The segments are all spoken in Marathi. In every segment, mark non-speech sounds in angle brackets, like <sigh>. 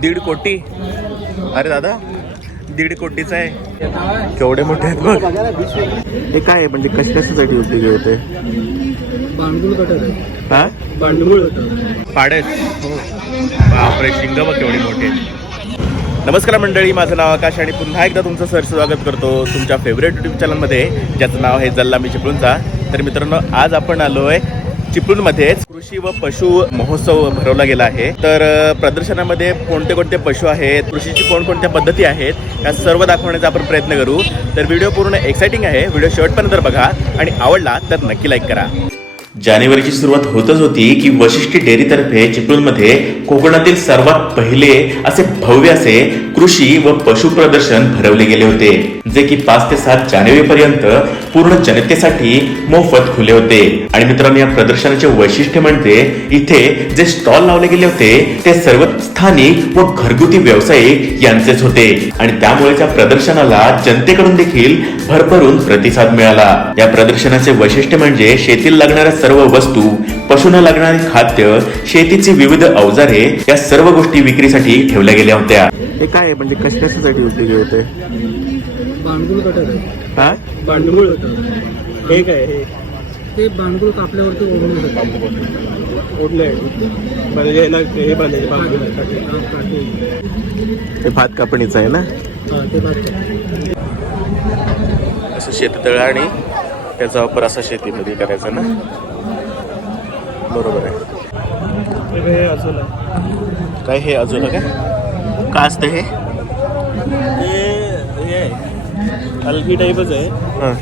दीड कोटी. अरे दादा दीड कोटीचा आहे. केवढे मोठे आहेत बघ. हे काय आहे? म्हणजे कशा कशासाठी उपयोगी होते हा? बांडगुळ पाडेत बापरे शिंग बघ केवढी मोठी. नमस्कार मंडळी माझं नाव आकाश आणि पुन्हा एकदा तुमचं सर स्वागत करतो तुमच्या फेवरेट युट्यूब चॅनलमध्ये ज्याचं नाव आहे जल्ला मी चिपळूणचा. तर मित्रांनो आज आपण आलो आहे चिपळूणमध्येच कृषी व पशु महोत्सव भरवला गेला आहे. तर प्रदर्शनामध्ये कोणते कोणते पशु आहेत कृषीची कोणकोणत्या पद्धती आहेत या सर्व दाखवण्याचा आपण प्रयत्न करू. तर व्हिडिओ पूर्ण एक्साइटिंग आहे. व्हिडिओ शेवटपर्यंत बघा आणि आवडला तर नक्की लाईक करा. जानेवारीची सुरुवात होतच होती की वशिष्ठी डेअरीतर्फे चिपळूणमध्ये कोकणातील सर्वात पहिले असे भव्य असे कृषी व पशु प्रदर्शन भरवले गेले होते जे की पाच ते सात जानेवारी पर्यंत पूर्ण जनतेसाठी मोफत खुले होते. आणि मित्रांनो या प्रदर्शनाचे वैशिष्ट्य म्हणजे इथे जे स्टॉल लावले गेले होते ते सर्व स्थानिक व घरगुती व्यावसायिक यांचेच होते. आणि त्यामुळे त्या प्रदर्शनाला जनतेकडून देखील भरभरून प्रतिसाद मिळाला. या प्रदर्शनाचे वैशिष्ट्य म्हणजे शेतीला लागणाऱ्या सर्व वस्तू पशूंना लागणारे खाद्य शेतीची विविध अवजारे या सर्व गोष्टी विक्रीसाठी ठेवल्या गेल्या होत्या. हे काय आहे? म्हणजे कशा कशासाठी उपयोगी होते? बांडगुळ हा? बांडगुळ हे काय हे ते बांडगुळ कापल्यावरती ओढून घेतात ओढले. म्हणजे हे बांधायचे हे भात कापणीचं आहे ना? हा ते असं शेततळ आणि त्याचा वापर असा शेतीमध्ये करायचा ना? बरोबर आहे. हे नाही काय हे अजून काय काय असतं हे? हे हे हलकी टाईपच आहे. हां.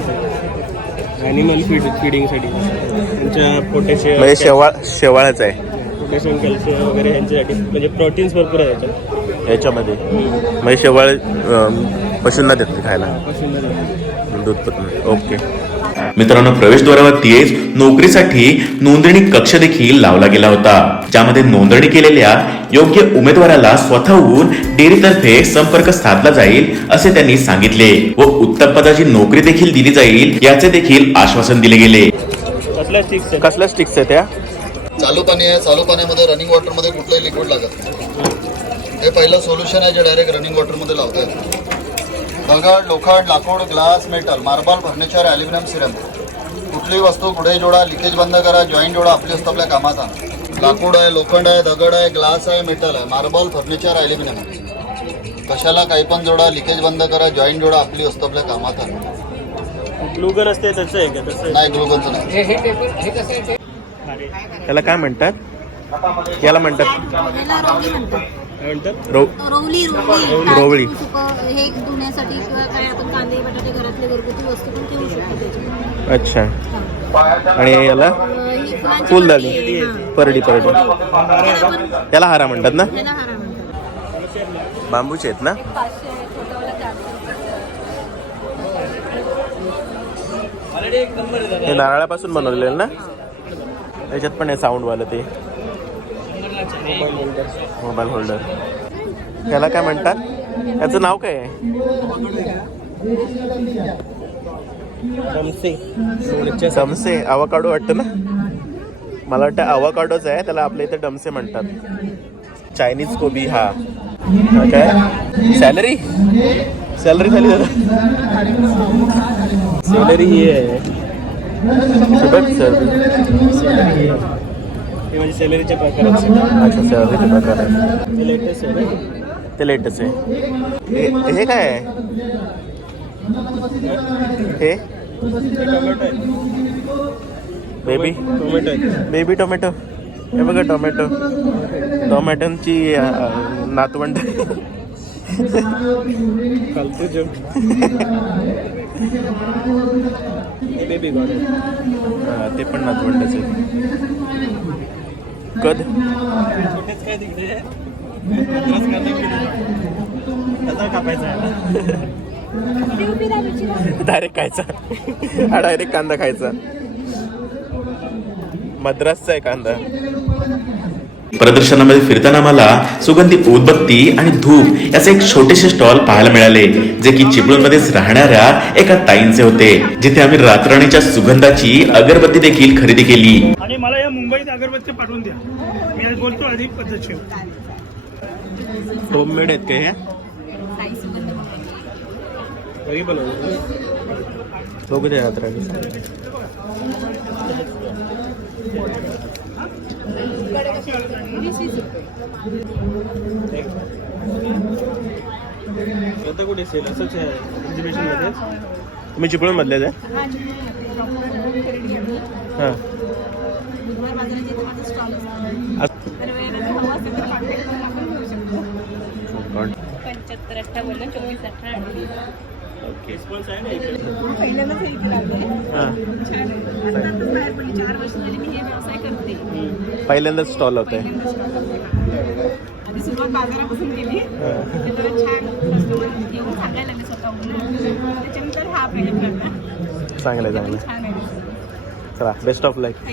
जातं ॲनिमल फीड फिडिंगसाठी त्यांच्या पोटॅशियम म्हणजे शेवाळ शेवाळच आहे. पोटॅशियम कॅल्शियम वगैरे ह्यांच्यासाठी. म्हणजे प्रोटीन्स भरपूर आहे याच्यात. याच्यामध्ये. म्हणजे शेवाळ पशूंना देते खायला. पासून दूध पण ओके. मित्रांनो प्रवेशद्वारावरतीच नोकरीसाठी नोंदणी कक्ष देखील लावला गेला होता. ज्यामध्ये नोंदणी केलेल्या योग्य उमेदवाराला स्वतःहून डेअरीतर्फे संपर्क साधला जाईल असे त्यांनी सांगितले व उत्तम पदाची नोकरी देखील दिली जाईल याचे देखील आश्वासन दिले गेले. कसल्या स्टिक्स आहे त्या चालू पाणी आहे चालू पाण्यामध्ये रनिंग वॉटरमध्ये कुठलंही लिक्विड लागत नाही. हे पहिलं सोल्युशन आहे जे डायरेक्ट रनिंग वॉटरमध्ये लावता येतं. दगड लोखंड लाकूड glass metal marble furniture aluminium Serum. कुठलीही वस्तू पुढे जोडा लिकेज बंद करा जॉईंट जोडा आपली वस्तू आपल्या कामात आणा. लाकूड आहे लोखंड आहे दगड आहे ग्लास आहे मेटल आहे मार्बल फर्निचर ॲल्युमिनियम. आहे कशाला काही पण जोडा लिकेज बंद करा जॉईंट जोडा आपली वस्तू आपल्या कामात आणा. ग्लुगन असते तसं आहे का? तसं? नाही ग्लुगनचं नाही. त्याला काय म्हणतात? याला म्हणतात. म्हणतात काय म्हणतात? रो रोवली रोवली रोवली. सुकं हे धुण्यासाठी किंवा काय आपण कांदे बटाटे घरातले घरगुती वस्तू पण ठेवू शकतो त्याच्यामध्ये. अच्छा. हा. आणि याला? अं, ही फुलांची फुलदाणी. आहे, हा. परडी परडी. याला पण- याला हारा म्हणतात ना? याला हारा म्हणतात. बांबूचे आहेत ना? हे नारळापासून बनवलेले ना? त्याच्यात पण आहे साऊंडवालं ते. मोबाईल होल्डर त्याला काय म्हणतात? याचं नाव काय आहे? डमसे आवाकाडो वाटतं ना? मला वाटतं आवाकाडोच आहे. त्याला आपल्या इथे डमसे म्हणतात. चायनीज कोबी हा. काय? सॅलरी सॅलरी झाली सॅलरी ही आहे. हे म्हणजे सॅलरीच्या प्रकारात अच्छा सॅलरीचे प्रकार आहे ते लेटेस्ट आहे ना? ते लेटच आहे. हे हे काय आहे? हे? टोमॅटो आहे बेबी टोमॅटो आहे. बेबी टोमॅटो हे बघा टोमॅटो टोमॅटोची अं, नातवंड. फालतू जोक बेबी ते पण नातवंडच आहे. कद? डायरेक्ट खायचा. हा डायरेक्ट कांदा खायचा. मद्रासचा आहे कांदा. प्रदर्शनामध्ये फिरताना मला सुगंधी उदबत्ती आणि धूप याचे एक छोटेसे स्टॉल पाहायला मिळाले जे की चिपळूणमध्येच राहणाऱ्या एका ताईंचे होते जिथे आम्ही रातराणीच्या सुगंधाची अगरबत्ती देखील खरेदी केली. आणि मला या मुंबईत अगरबत्ती पाठवून द्या. मी आज बोलतो अधिक पद्धतशीर. होममेड आहेत का ह्या घरी बनवलं बघू द्या आता कुठे सेल असंच आहे एक्झिबिशनमध्ये? तुम्ही चिपळूण मधलेच आहे. हां? पंच्याहत्तर अठ्ठावन्न चोवीस अठरा ओके. रिस्पॉन्स आहे ना इकडे पहिल्यांदाच हे केलं हां. छान आहे. आता आताच बाहेर पडली चार वर्ष झाली मी हे व्यवसाय करते. पहिल्यांदाच स्टॉल होत आहे पहिल्यांदा stall. आधी सुरुवात बाजारापासून केली. त्याच्यावर छान कस्टमर येऊन सांगायला लागले स्वतःहून त्याच्यानंतर हा प्रयोग करतात चांगलं आहे चांगलं छान आहे. आहे. चला बेस्ट ऑफ लाईफ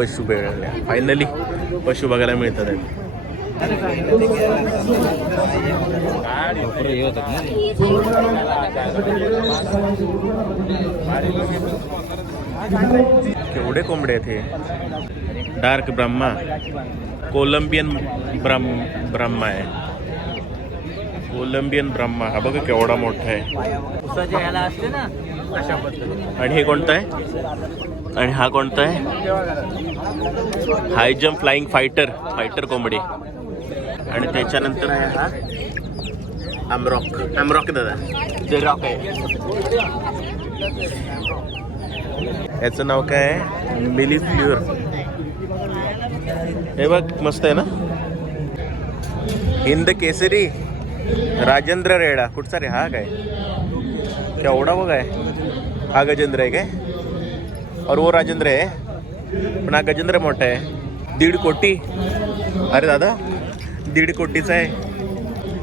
पशु वेगळ्या फायनली पशु बघायला मिळतात. केवढे कोंबडे आहेत हे? डार्क ब्रह्मा कोलंबियन ब्रह्म ब्रह्मा आहे. कोलंबियन ब्रह्मा हा बघा केवढा मोठा आहे. आणि हे कोणतं आहे? आणि हा कोणता आहे? High jump flying fighter fighter कोंबडी आणि त्याच्यानंतर आहे हा? अमरॉक अमरॉक दादा. जे रॉक आहे. याचं नाव काय आहे? मिली फ्ल्युअर हे बघ मस्त आहे ना? हिंद केसरी राजेंद्र रेडा. कुठचा रे? हा काय? केवढा बघ आहे. हा गजेंद्र आहे काय? और वो राजेंद्र आहे पण हा गजेंद्र मोठा आहे दीड कोटी। अरे दादा दीड कोटीचा आहे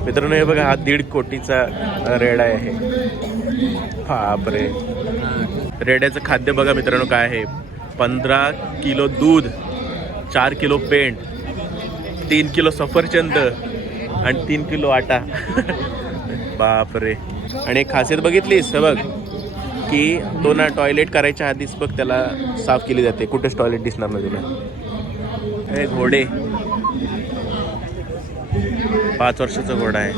मित्रांनो हे बघा हा दीड कोटीचा रेडा आहे। बापरे। रेड्याचं खाद्य बघा मित्रांनो काय आहे. पंधरा किलो दूध चार किलो पेंट तीन किलो सफरचंद आणि तीन किलो आटा. <laughs> बापरे. आणि एक खासियत बघितलीस बघ. की तो ना टॉयलेट करायच्या आधीच बघ त्याला साफ केली जाते. कुठेच टॉयलेट दिसणार नाही तुला. हे घोडे. पाच वर्षाचा घोडा आहे.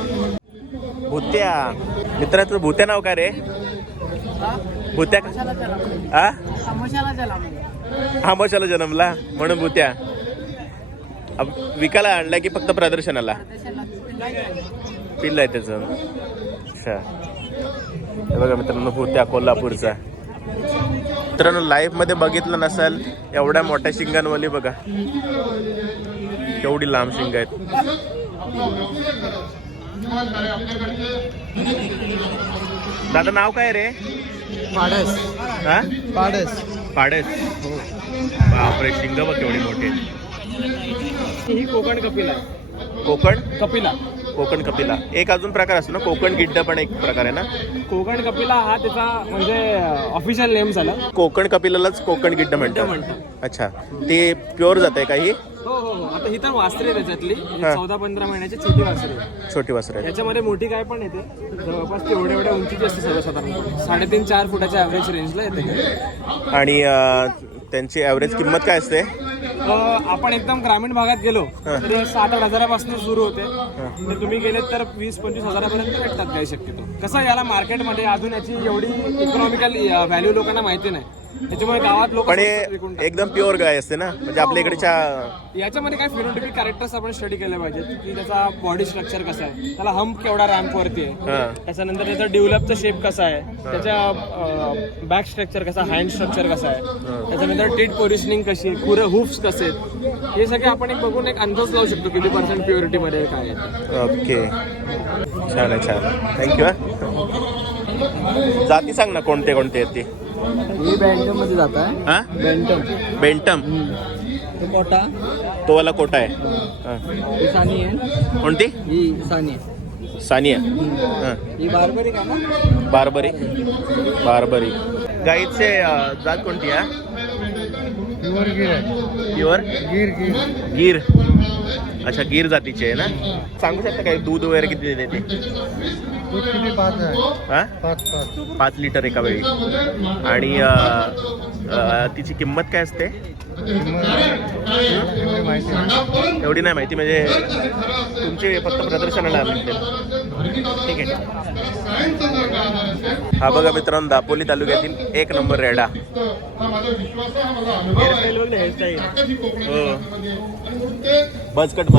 भुत्या. मित्रा तुझं भुत्या नाव काय रे? भुत्या आ? आमोशाला जन्मला. म्हणून भुत्या. अब विकायला आणला की फक्त प्रदर्शनाला? पिल्ल आहे त्याचं. अच्छा. हे बघा मित्रांनो भुत्या कोल्हापूरचा. मित्रांनो लाईफमध्ये बघितलं नसाल एवढ्या मोठ्या शिंगांवाली बघा. केवढी लांब शिंग आहेत. दादा नाव काय रे? पाडस. हा? पाडस. पाडस. बापरे शिंग बघ केवढी मोठी. ही कोकण कपिला कोकण? कपिला. कोकण कपिला. एक अजून प्रकार असतो ना कोकण गिड्ड पण एक प्रकार आहे ना? कोकण कपिला हा त्याचा म्हणजे ऑफिशियल नेम झाला. कोकण कपिलालाच कोकण गिड्ड म्हणतात. अच्छा. ते प्युअर जात आहे काही हो? हो हो आता ही तर वासरे त्याच्यातली. चौदा पंधरा महिन्याची छोटी वासरे. छोटी वासर याच्यामध्ये मोठी काय पण येते. जवळपास तेवढ्या एवढ्या उंचीची असते सर्वसाधारण साडेतीन चार फुटाच्या ॲव्हरेज रेंजला येते. आणि त्यांची ॲव्हरेज किंमत काय असते? आपण एकदम ग्रामीण भागात गेलो तर हे सात आठ हजारापासून सुरू होते. तर तुम्ही गेलेत तर वीस पंचवीस हजारापर्यंत भेटतात काही शक्यतो. कसं याला मार्केटमध्ये अजून याची एवढी इकॉनॉमिकल व्हॅल्यू लोकांना माहिती नाही. त्याच्यामुळे गावात लोक पण हे एकदम प्युअर गाय असते ना? म्हणजे आपल्या इकडच्या याच्यामध्ये काय फिनोटिपिक कॅरेक्टर्स आपण स्टडी केले पाहिजेत की त्याचा बॉडी स्ट्रक्चर कसा आहे त्याला हम्प केवढा रॅम्प वरती आहे हा. त्याच्यानंतर त्याचा डेव्हलपचा शेप कसा आहे त्याच्या बॅक स्ट्रक्चर कसा हँड स्ट्रक्चर कसा आहे त्याच्यानंतर टीट पोझिशनिंग कशी आहे खुरं हुफ्स कसे आहेत हे सगळे आपण एक बघून एक अंदाज लावू शकतो किती पर्सेंट प्युरिटीमध्ये काय आहे ओके. छान आहे छान थँक्यू जाती सांग ना कोणते कोणते आहेत ते. ही बँटममध्ये जात आहे. हा? बँटम बेंटम तो मोठा तो वाला कोटा आहे. हा. ही सानी आहे. कोणती? ही सानी आहे. सानिया हां. ही बारबरी का ना? बारबरी. बारबरी. गाईचे अं, जात कोणती आहे. प्युअर? गिर गिर. गीर. अच्छा गीर जातीची आहे ना? सांगू शकता काय? दूध वगैरे किती देते पाच लिटर एका वेळी. आणि तिची किंमत काय असते? एवढी नाही. माहिती म्हणजे तुमचे फक्त प्रदर्शनाला ठीक आहे. हा बघा मित्रांनो दापोली तालुक्यातील एक नंबर रेडा. हो. बजकट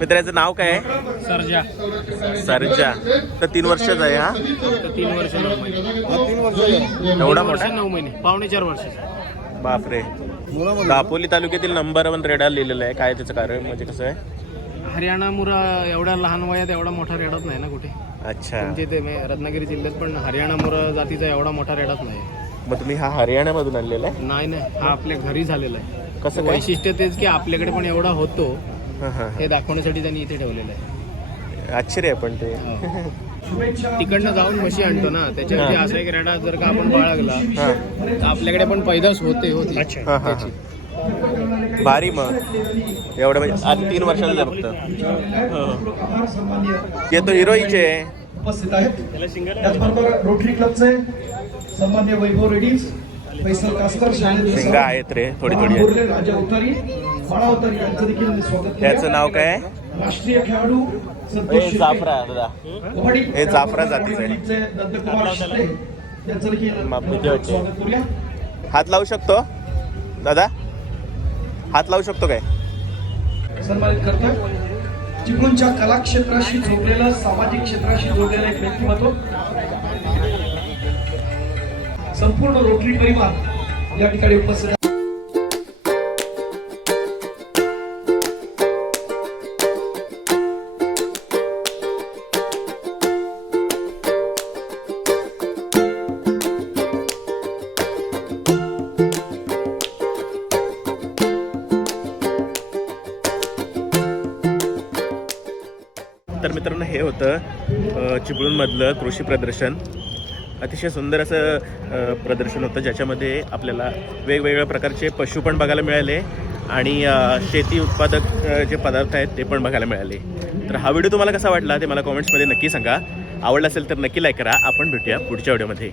मित्राचं नाव काय आहे? सरजा. सरजा. तर तीन वर्षाचा आहे हा? तीन वर्ष नऊ महिने. एवढा मोठा? नऊ महिने. पावणे चार वर्ष बापरे. दापोली तालुक्यातील नंबर वन रेडा लिहिलेला आहे. काय त्याचं कारण? म्हणजे कसं आहे? हरियाणा मुरा एवढ्या लहान वयात एवढा मोठा रेडत नाही ना कुठे? अच्छा. तुमच्या इथे मे- रत्नागिरी जिल्ह्यात पण हरियाणा मुरा जातीचा एवढा मोठा रेडत नाही. मग तुम्ही हा हरियाणामधून आणलेला आहे? नाही नाही. हा आपल्या घरी झालेला आहे. कसं काय? वैशिष्ट्य तेच की आपल्याकडे पण एवढा होतो. हां हां हे दाखवण्यासाठी त्यांनी इथे ठेवलेलं आहे. आश्चर्य आहे पण ते. तिकडनं जाऊन म्हशी आणतो ना त्याच्यावरती असा एक रेडा जर का आपण बाळगला हां. तर आपल्याकडे पण पैदास होते होती. हां हां हां. भारी मग. एवढं म्हणजे आज तीन वर्षाचा आहे फक्त. हो. येतो हिरोईचे उपस्थित आहेत. त्याचबरोबर रोटरी क्लबचे सन्मान्य वैभव रेड्डीज फैसल कासकर शाळेत शिंगा आहेत रे थोडी थोडी राजा यांचं देखील स्वागत केलं. त्याचं नाव काय? राष्ट्रीय खेळाडू संतोष हे. जाफरा दादा कबड्डी हे जाफरा जातीचं आहे. शिंदे यांचं देखील? स्वागत करूया हात लावू शकतो दादा हात लावू शकतो काय सन्मानित करतोय चिपळूणच्या कला क्षेत्राशी जोडलेलं सामाजिक क्षेत्राशी जोडलेलं एक व्यक्तिमत्व संपूर्ण रोटरी परिवार या ठिकाणी उपस्थित तर मित्रांनो हे होतं चिपळूणमधलं कृषी प्रदर्शन. अतिशय सुंदर असं प्रदर्शन होतं ज्याच्यामध्ये आपल्याला वेगवेगळ्या प्रकारचे पशु पण बघायला मिळाले आणि शेती उत्पादक जे पदार्थ आहेत ते पण बघायला मिळाले. तर हा व्हिडिओ तुम्हाला कसा वाटला ते मला कॉमेंट्समध्ये नक्की सांगा. आवडला असेल तर नक्की लाईक करा. आपण भेटूया पुढच्या व्हिडिओमध्ये.